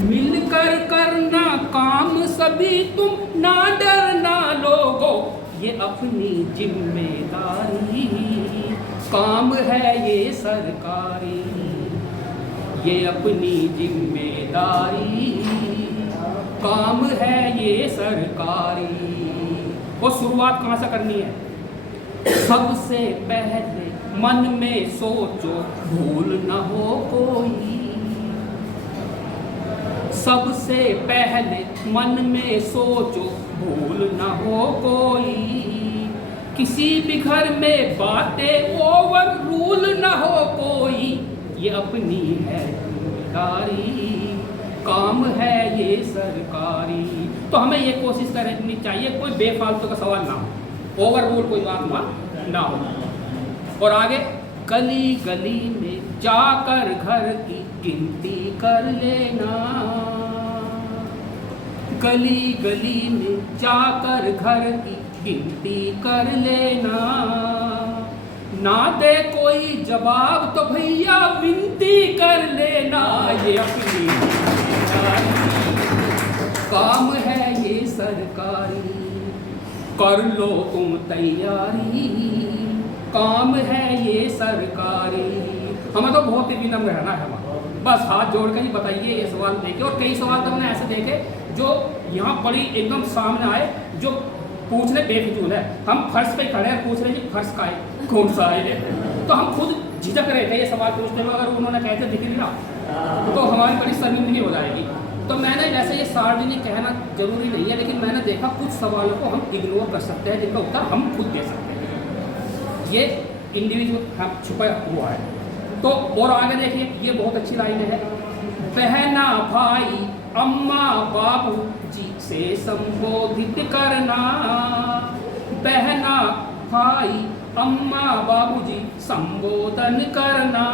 मिलकर करना काम सभी तुम, ना डरना लोगों, ये अपनी जिम्मेदारी। काम है ये सरकारी, ये अपनी जिम्मेदारी। काम है ये सरकारी। और शुरुआत कहाँ से करनी है? सबसे पहले मन में सोचो, भूल न हो कोई। सबसे पहले मन में सोचो, भूल न हो कोई। किसी भी घर में बातें ओवर रूल न हो कोई, ये अपनी है जिम्मेदारी। काम है ये सरकारी। तो हमें ये कोशिश करनी चाहिए कोई बेफालतू का सवाल ना हो, ओवर रूल कोई बात ना हो। और आगे, गली गली में जाकर घर की गिनती कर लेना। गली गली में जाकर घर की गिनती कर लेना। ना दे कोई जवाब तो भैया विनती कर लेना, ये अपनी काम है ये सरकारी। कर लो तुम तैयारी, काम है ये सरकारी। हमें तो बहुत ही विनम्र रहना है वहाँ, बस हाथ जोड़ कर ही बताइए ये सवाल देखे। और कई सवाल तो हमने ऐसे देखे जो यहाँ बड़ी एकदम सामने आए, जो पूछने बेफिजूल है। हम फर्श पे खड़े हैं, पूछ रहे हैं फर्श का है कौन सा है, तो हम खुद झिझक रहे थे ये सवाल पूछने में। अगर उन्होंने कहते दिख लिया तो हमारी बड़ी शर्मिंदगी हो जाएगी। तो मैंने वैसे ये सार्वजनिक कहना जरूरी नहीं है, लेकिन मैंने देखा कुछ सवालों को हम इग्नोर कर सकते हैं जिनका उत्तर हम खुद दे सकते हैं। ये इंडिविजुअल हम छुपा हुआ है। तो और आगे देखिए, ये बहुत अच्छी लाइन है। बहना भाई अम्मा बाबू जी से संबोधित करना। बहना भाई अम्मा बाबू जी संबोधन करना।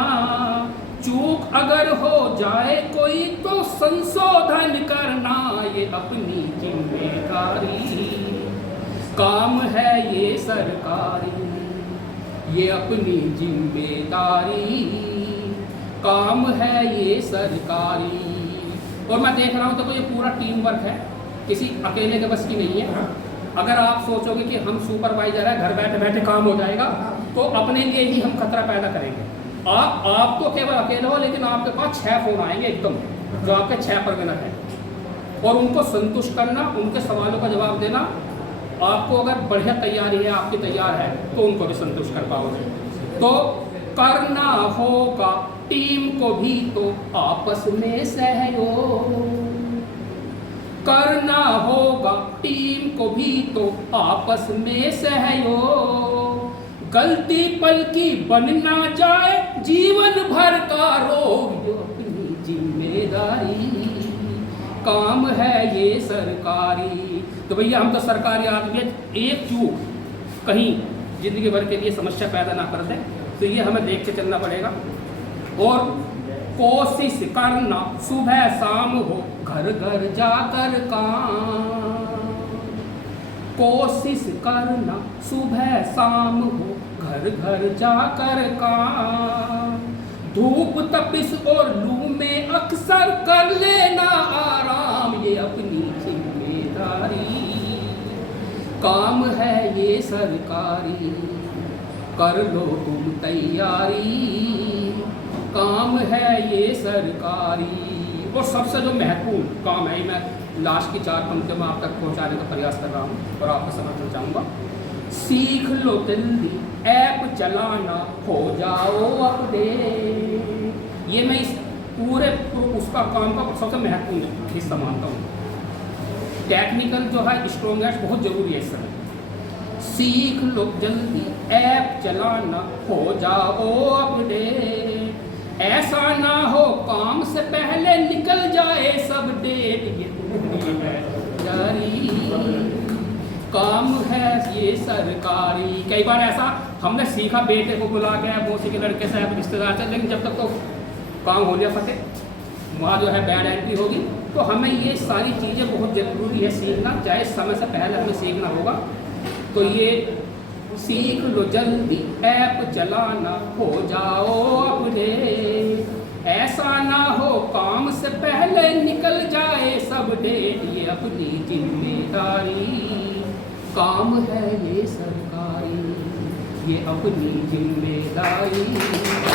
चूक अगर हो जाए कोई तो संशोधन करना, ये अपनी जिम्मेदारी। काम है ये सरकारी, ये अपनी जिम्मेदारी। काम है ये सरकारी। और मैं देख रहा हूँ तो ये पूरा टीम वर्क है, किसी अकेले के बस की नहीं है। अगर आप सोचोगे कि हम सुपरवाइजर है, घर बैठे बैठे काम हो जाएगा, तो अपने लिए ही हम खतरा पैदा करेंगे। आप तो केवल अकेले हो, लेकिन आपके पास 6 फोन आएंगे एकदम, जो आपके 6 परगना है, और उनको संतुष्ट करना, उनके सवालों का जवाब देना। आपको अगर बढ़िया तैयारी है, आपकी तैयार है, तो उनको भी संतुष्ट कर पाओगे। तो करना होगा टीम को भी तो आपस में सहयोग। करना होगा टीम को भी तो आपस में सहयोग। गलती पल की बन ना जाए जीवन भर का रोग, ये अपनी जिम्मेदारी। काम है ये सरकारी। तो भैया हम तो सरकारी आदमी हैं, एक चूक कहीं जिंदगी भर के लिए समस्या पैदा ना कर दे, तो ये हमें देख के चलना पड़ेगा। और कोशिश करना सुबह शाम हो घर घर जाकर काम। कोशिश करना सुबह शाम हो घर घर जाकर काम। धूप तपिश और लू में अक्सर कर लेना आराम, ये अपनी जिम्मेदारी। काम है ये सरकारी, कर लो तुम तैयारी। काम है ये सरकारी। और सबसे जो महत्वपूर्ण काम है, मैं लास्ट की 4 पंक्तियों में आप तक पहुंचाने का प्रयास कर रहा हूँ और आपको समझना चाहूँगा। सीख लो जल्दी ऐप चलाना, हो जाओ अपडेट। ये मैं इस पूरे उसका काम का सबसे महत्वपूर्ण हिस्सा मानता हूँ। टेक्निकल जो है स्ट्रॉन्गेस्ट बहुत जरूरी है इस समय। सीख लो जल्दी ऐप चलाना, हो जाओ अपडेट। ऐसा ना हो काम से पहले निकल जाए सब डेट, ये तुम्हारी है जारी। काम है ये सरकारी। कई बार ऐसा हमने सीखा, बेटे को बुला के मौसी के लड़के से रिश्तेदार से, लेकिन जब तक तो काम हो जाए फटे, वहाँ जो है बैड एंट्री होगी। तो हमें ये सारी चीज़ें बहुत ज़रूरी है सीखना, चाहे समय से पहले हमें सीखना होगा। तो ये सीख लो जल्दी ऐप चलाना, हो जाओ अपडेट। ऐसा ना हो काम से पहले निकल जाए सब डेट, ये अपनी जिम्मेदारी। काम है ये सरकारी, ये अपनी जिम्मेदारी।